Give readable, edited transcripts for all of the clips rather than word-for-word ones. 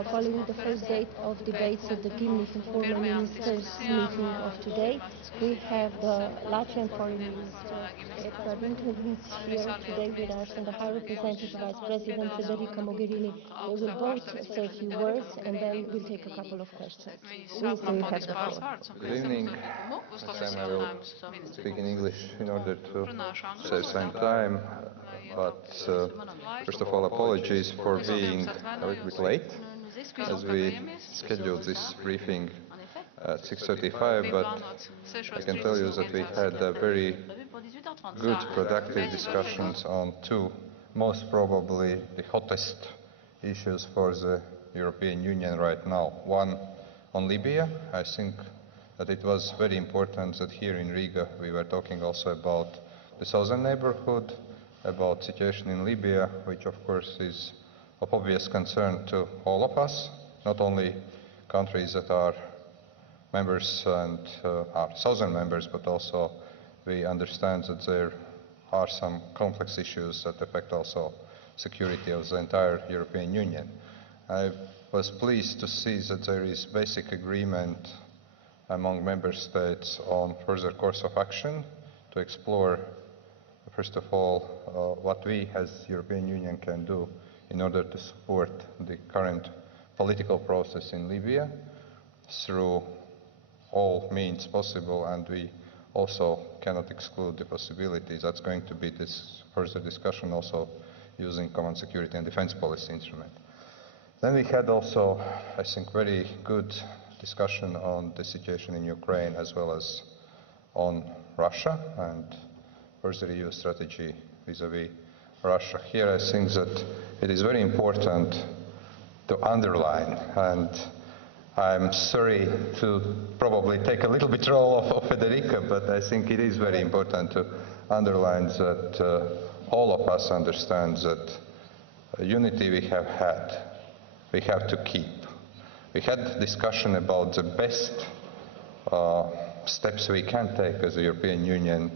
following the first date of debates at the Gymnich informal ministers meeting of today, we have the Latvian Foreign Minister F.Mogerīnī here today with us, and the High Representative Vice President F.Mogerīnī. They will both say a few words, and then we'll take a couple of questions. Minister, you have the floor. Good evening. This time I will speak in English in order to save some time. But first of all, apologies for being a little bit late, as we scheduled this briefing at 6:35, but I can tell you that we had a very good, productive discussions on two, most probably the hottest issues for the European Union right now. One on Libya. I think that it was very important that here in Riga we were talking also about the southern neighborhood, about situation in Libya, which of course is of obvious concern to all of us, not only countries that are members and are southern members, but also we understand that there are some complex issues that affect also security of the entire European Union. I was pleased to see that there is basic agreement among member states on further course of action to explore, first of all, what we as European Union can do in order to support the current political process in Libya through all means possible, and we also cannot exclude the possibility that's going to be this further discussion also using common security and defense policy instrument. Then we had also, I think, very good discussion on the situation in Ukraine as well as on Russia and further EU strategy vis-à-vis Russia. Here I think that it is very important to underline, and I'm sorry to probably take a little bit role of Federica, but I think it is very important to underline that all of us understand that unity we have had, we have to keep. We had discussion about the best steps we can take as a European Union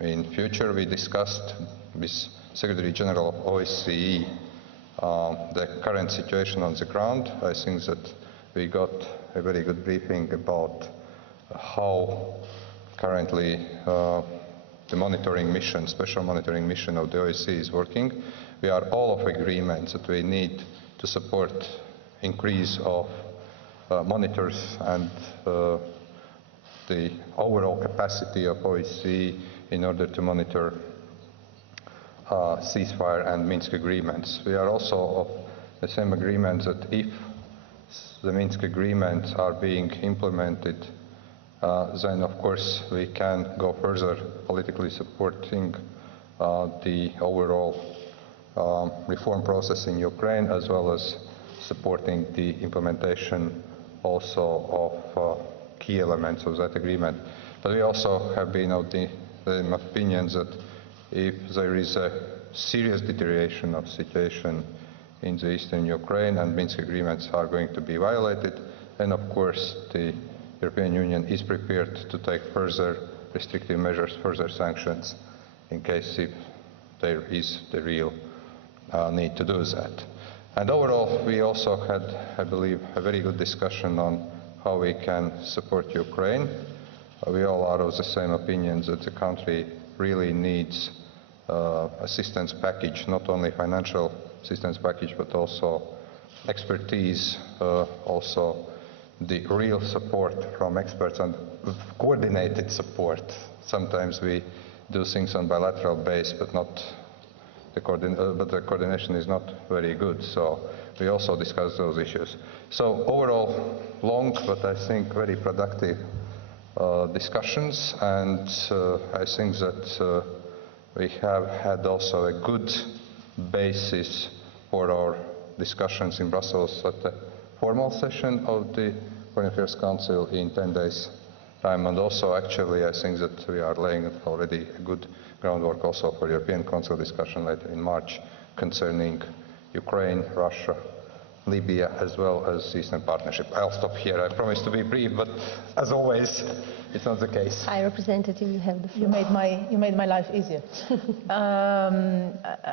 in future. We discussed with Secretary General of OSCE the current situation on the ground. I think that we got a very good briefing about how currently the monitoring mission, special monitoring mission of the OSCE is working. We are all of agreement that we need to support increase of monitors and the overall capacity of OSCE in order to monitor ceasefire and Minsk agreements. We are also of the same agreement that if the Minsk agreements are being implemented, then of course we can go further politically supporting the overall reform process in Ukraine, as well as supporting the implementation also of key elements of that agreement. But we also have been of the opinion that if there is a serious deterioration of situation in the eastern Ukraine and Minsk agreements are going to be violated, then of course the European Union is prepared to take further restrictive measures, further sanctions, in case if there is the real need to do that. And overall, we also had, I believe, a very good discussion on how we can support Ukraine. We all are of the same opinion that the country really needs assistance package, not only financial assistance package, but also expertise, also the real support from experts and coordinated support. Sometimes we do things on bilateral base, but the coordination is not very good. So we also discussed those issues. So overall, long but I think very productive discussions, and I think that we have had also a good basis for our discussions in Brussels at the formal session of the Foreign Affairs Council in 10 days' time, and also actually I think that we are laying already a good groundwork also for European Council discussion later in March concerning Ukraine, Russia, Libya as well as Eastern Partnership. I'll stop here. I promise to be brief, but as always, it's not the case. High Representative, you have the floor. You made my life easier.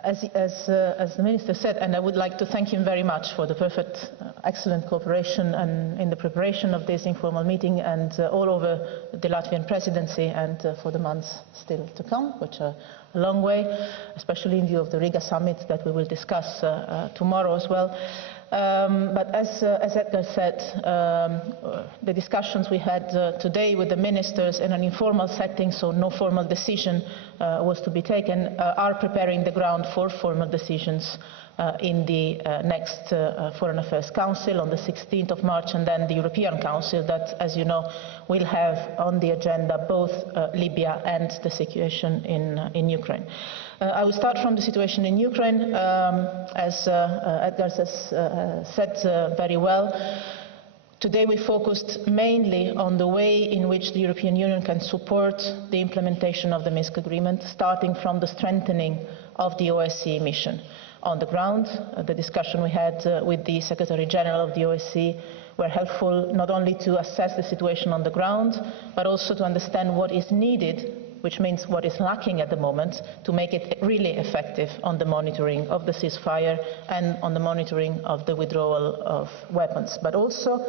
As the Minister said, and I would like to thank him very much for the perfect, excellent cooperation and in the preparation of this informal meeting and all over the Latvian presidency and for the months still to come, which are a long way, especially in view of the Riga summit that we will discuss tomorrow as well. But as Edgar said, the discussions we had today with the ministers in an informal setting, so no formal decision was to be taken, are preparing the ground for formal decisions in the next Foreign Affairs Council on the 16th of March, and then the European Council that, as you know, will have on the agenda both Libya and the situation in Ukraine. I will start from the situation in Ukraine. As Edgar has said very well, today we focused mainly on the way in which the European Union can support the implementation of the Minsk Agreement, starting from the strengthening of the OSCE mission on the ground. The discussion we had with the Secretary General of the OSCE were helpful not only to assess the situation on the ground, but also to understand what is needed, which means what is lacking at the moment, to make it really effective on the monitoring of the ceasefire and on the monitoring of the withdrawal of weapons. But also,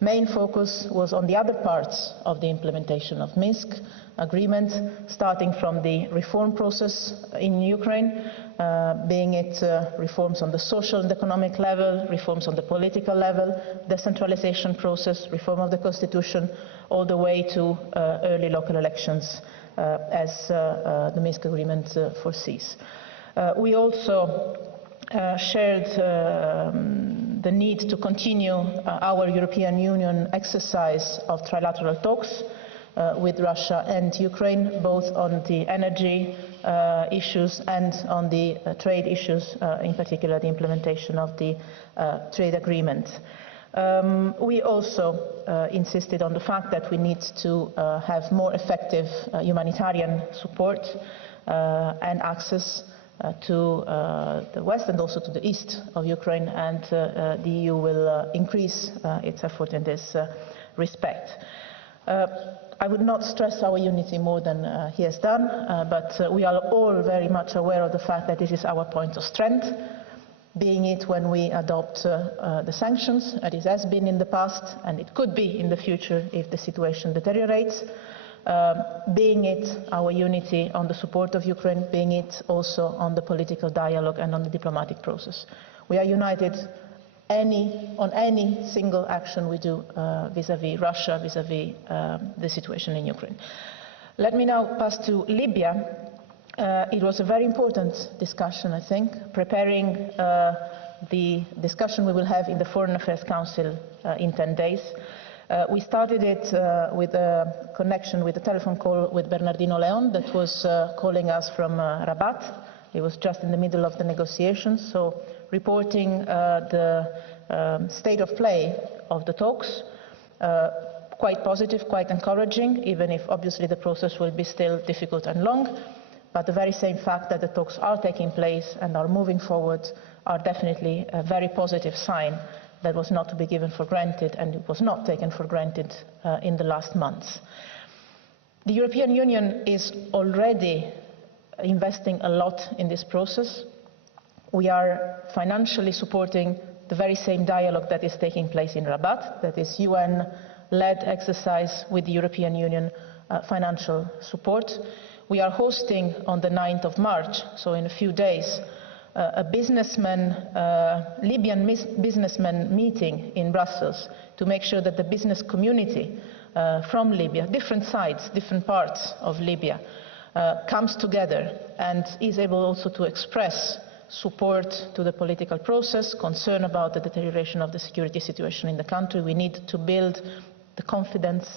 main focus was on the other parts of the implementation of Minsk agreement, starting from the reform process in Ukraine, being it reforms on the social and economic level, reforms on the political level, decentralization process, reform of the constitution, all the way to early local elections as the Minsk agreement foresees. We also shared the need to continue our European Union exercise of trilateral talks with Russia and Ukraine, both on the energy issues and on the trade issues, in particular the implementation of the trade agreement. We also insisted on the fact that we need to have more effective humanitarian support and access to the west and also to the east of Ukraine, and the EU will increase its effort in this respect. I would not stress our unity more than he has done, but we are all very much aware of the fact that this is our point of strength, being it when we adopt the sanctions, as it has been in the past, and it could be in the future if the situation deteriorates, being it our unity on the support of Ukraine, being it also on the political dialogue and on the diplomatic process. We are united on any single action we do vis-à-vis Russia, vis-à-vis the situation in Ukraine. Let me now pass to Libya. It was a very important discussion, I think, preparing the discussion we will have in the Foreign Affairs Council in 10 days. We started it with a connection, with a telephone call with Bernardino Leon that was calling us from Rabat. He was just in the middle of the negotiations, so reporting the state of play of the talks, quite positive, quite encouraging, even if obviously the process will be still difficult and long. But the very same fact that the talks are taking place and are moving forward are definitely a very positive sign that was not to be given for granted, and it was not taken for granted in the last months. The European Union is already investing a lot in this process. We are financially supporting the very same dialogue that is taking place in Rabat, that is UN-led exercise with the European Union financial support. We are hosting on the 9th of March, so in a few days, a Libyan businessman meeting in Brussels to make sure that the business community from Libya, different sides, different parts of Libya, comes together and is able also to express support to the political process, concern about the deterioration of the security situation in the country. We need to build the confidence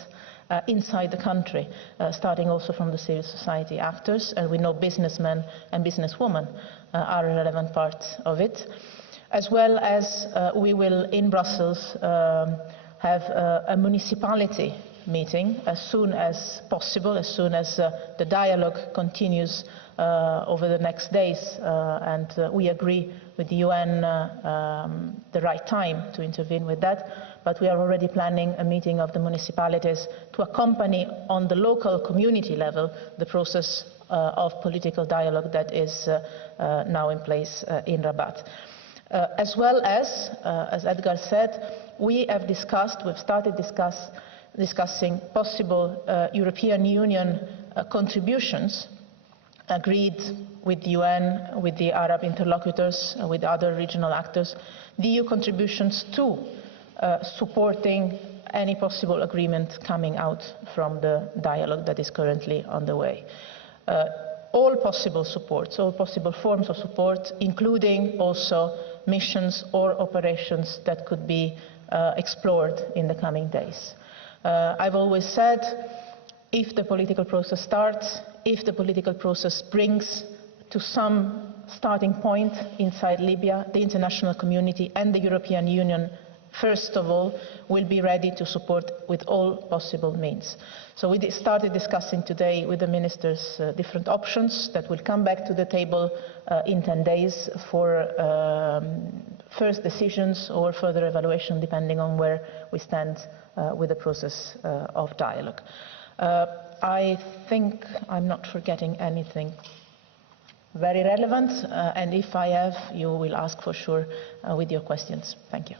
inside the country, starting also from the civil society actors, and we know businessmen and businesswomen are a relevant part of it, as well as we will in Brussels have a municipality meeting as soon as possible, as soon as the dialogue continues over the next days, and we agree with the UN the right time to intervene with that. But we are already planning a meeting of the municipalities to accompany on the local community level the process of political dialogue that is now in place in Rabat. As well as Edgar said, we've started discussing possible European Union contributions agreed with the UN, with the Arab interlocutors, with other regional actors, the EU contributions to supporting any possible agreement coming out from the dialogue that is currently underway. All possible supports, all possible forms of support, including also missions or operations that could be explored in the coming days. I've always said, if the political process starts, if the political process brings to some starting point inside Libya, the international community and the European Union, first of all, will be ready to support with all possible means. So we started discussing today with the ministers different options that will come back to the table in 10 days for first decisions or further evaluation, depending on where we stand with the process of dialogue. I think I'm not forgetting anything very relevant, and if I have, you will ask for sure with your questions. Thank you.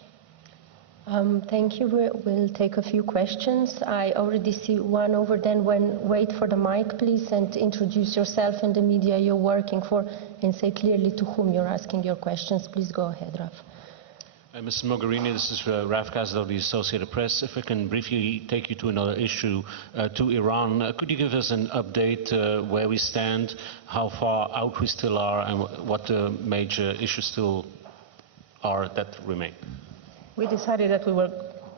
Thank you. We'll take a few questions. I already see one over there. Wait for the mic, please, and introduce yourself and the media you're working for, and say clearly to whom you're asking your questions. Please go ahead, Raf. Mrs. Mogherini, this is Raf Kazal of the Associated Press. If I can briefly take you to another issue, to Iran, could you give us an update where we stand, how far out we still are, and what the major issues still are that remain? We decided that we were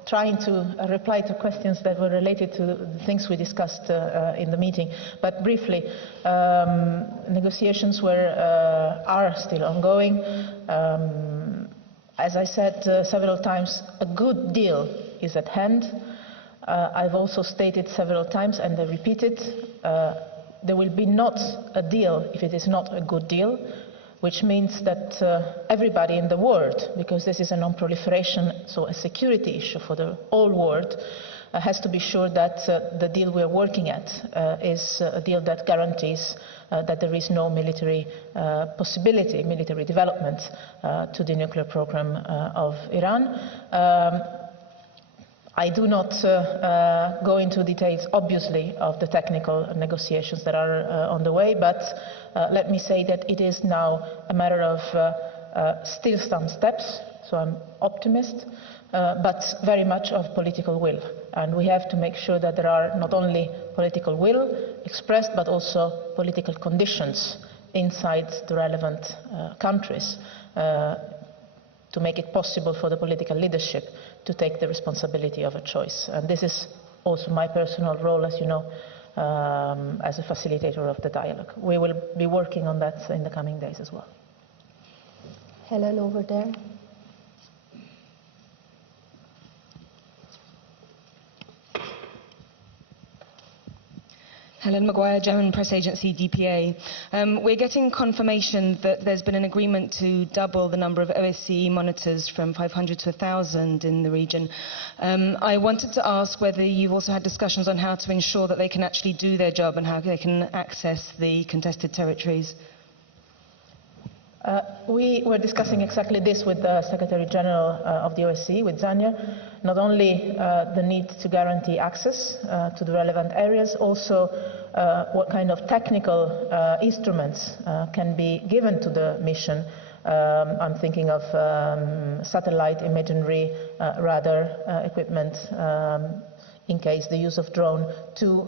trying to reply to questions that were related to the things we discussed in the meeting. But briefly, negotiations are still ongoing. As I said several times, a good deal is at hand. I've also stated several times, and I repeat it, there will be not a deal if it is not a good deal, which means that everybody in the world, because this is a non-proliferation, so a security issue for the whole world, has to be sure that the deal we're working at is a deal that guarantees that there is no military possibility, military development to the nuclear program of Iran. I do not go into details, obviously, of the technical negotiations that are on the way, but let me say that it is now a matter of still some steps, so I'm optimist, but very much of political will. And we have to make sure that there are not only political will expressed, but also political conditions inside the relevant countries to make it possible for the political leadership to take the responsibility of a choice. And this is also my personal role, as you know, as a facilitator of the dialogue. We will be working on that in the coming days as well. Helen, over there. Helen Maguire, German press agency DPA. We're getting confirmation that there's been an agreement to double the number of OSCE monitors from 500 to 1,000 in the region. I wanted to ask whether you've also had discussions on how to ensure that they can actually do their job and how they can access the contested territories. We were discussing exactly this with the Secretary General of the OSCE, with Zanya. Not only the need to guarantee access to the relevant areas, also what kind of technical instruments can be given to the mission. I'm thinking of satellite imagery, radar equipment, in case the use of drone, to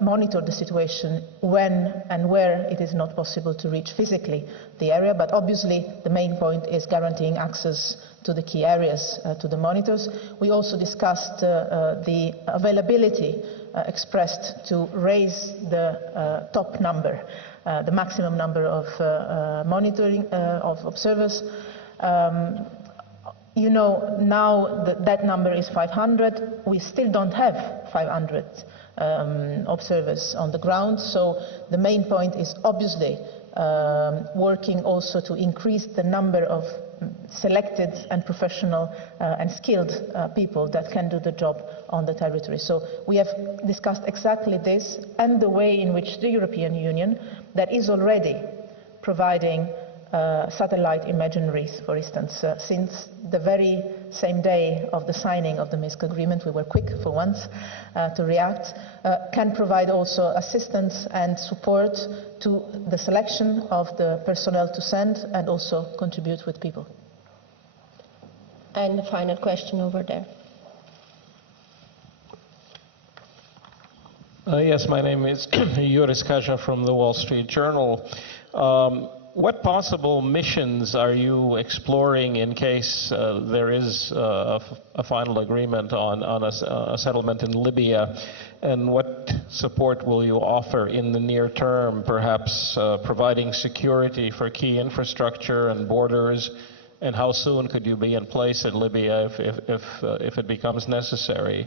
monitor the situation when and where it is not possible to reach physically the area. But obviously the main point is guaranteeing access to the key areas, to the monitors. We also discussed the availability expressed to raise the top number, the maximum number of monitoring of observers. You know, now that number is 500. We still don't have 500 observers on the ground, so the main point is obviously working also to increase the number of selected and professional and skilled people that can do the job on the territory. So we have discussed exactly this and the way in which the European Union, that is already providing satellite imaginaries, for instance, since the very same day of the signing of the Minsk agreement, we were quick for once to react, can provide also assistance and support to the selection of the personnel to send and also contribute with people. And the final question over there. Yes, my name is E.Rinkēviča from the Wall Street Journal. What possible missions are you exploring in case there is a final agreement on a settlement in Libya? And what support will you offer in the near term, perhaps providing security for key infrastructure and borders? And how soon could you be in place in Libya if it becomes necessary?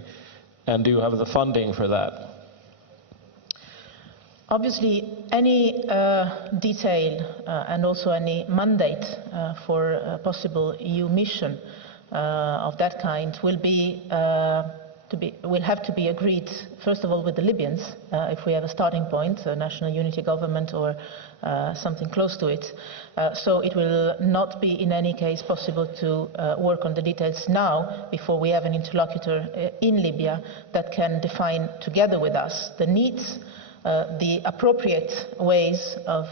And do you have the funding for that? Obviously, any detail and also any mandate for a possible EU mission of that kind will have to be agreed, first of all, with the Libyans, if we have a starting point, a national unity government or something close to it. So it will not be in any case possible to work on the details now before we have an interlocutor in Libya that can define together with us the needs, the appropriate ways of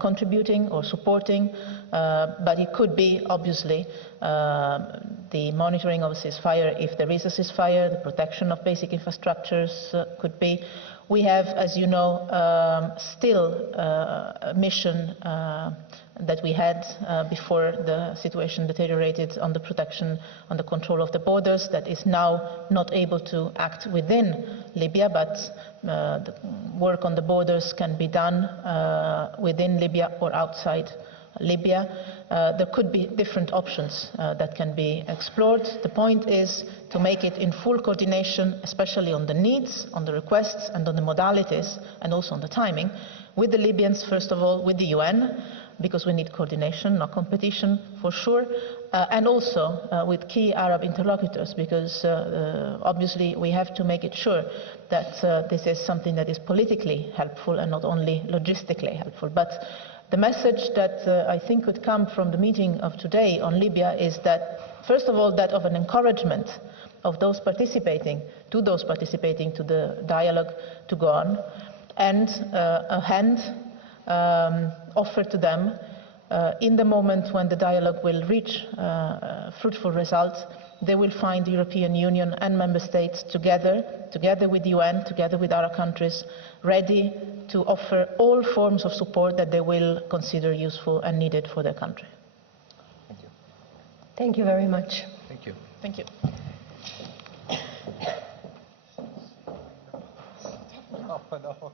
contributing or supporting, but it could be obviously the monitoring of a ceasefire if there is a ceasefire, the protection of basic infrastructures could be. We have, as you know, still a mission that we had before the situation deteriorated on the protection, on the control of the borders, that is now not able to act within Libya, but the work on the borders can be done within Libya or outside Libya. There could be different options that can be explored. The point is to make it in full coordination, especially on the needs, on the requests, and on the modalities, and also on the timing, with the Libyans, first of all, with the UN, because we need coordination, not competition, for sure, and also with key Arab interlocutors, because obviously we have to make it sure that this is something that is politically helpful and not only logistically helpful. But the message that I think could come from the meeting of today on Libya is that, first of all, that of an encouragement of those participating to the dialogue to go on, and a hand offered to them in the moment when the dialogue will reach fruitful results. They will find the European Union and member states together with the UN, together with other countries, ready to offer all forms of support that they will consider useful and needed for their country. Thank you. Thank you very much. Thank you. Thank you. Half an hour.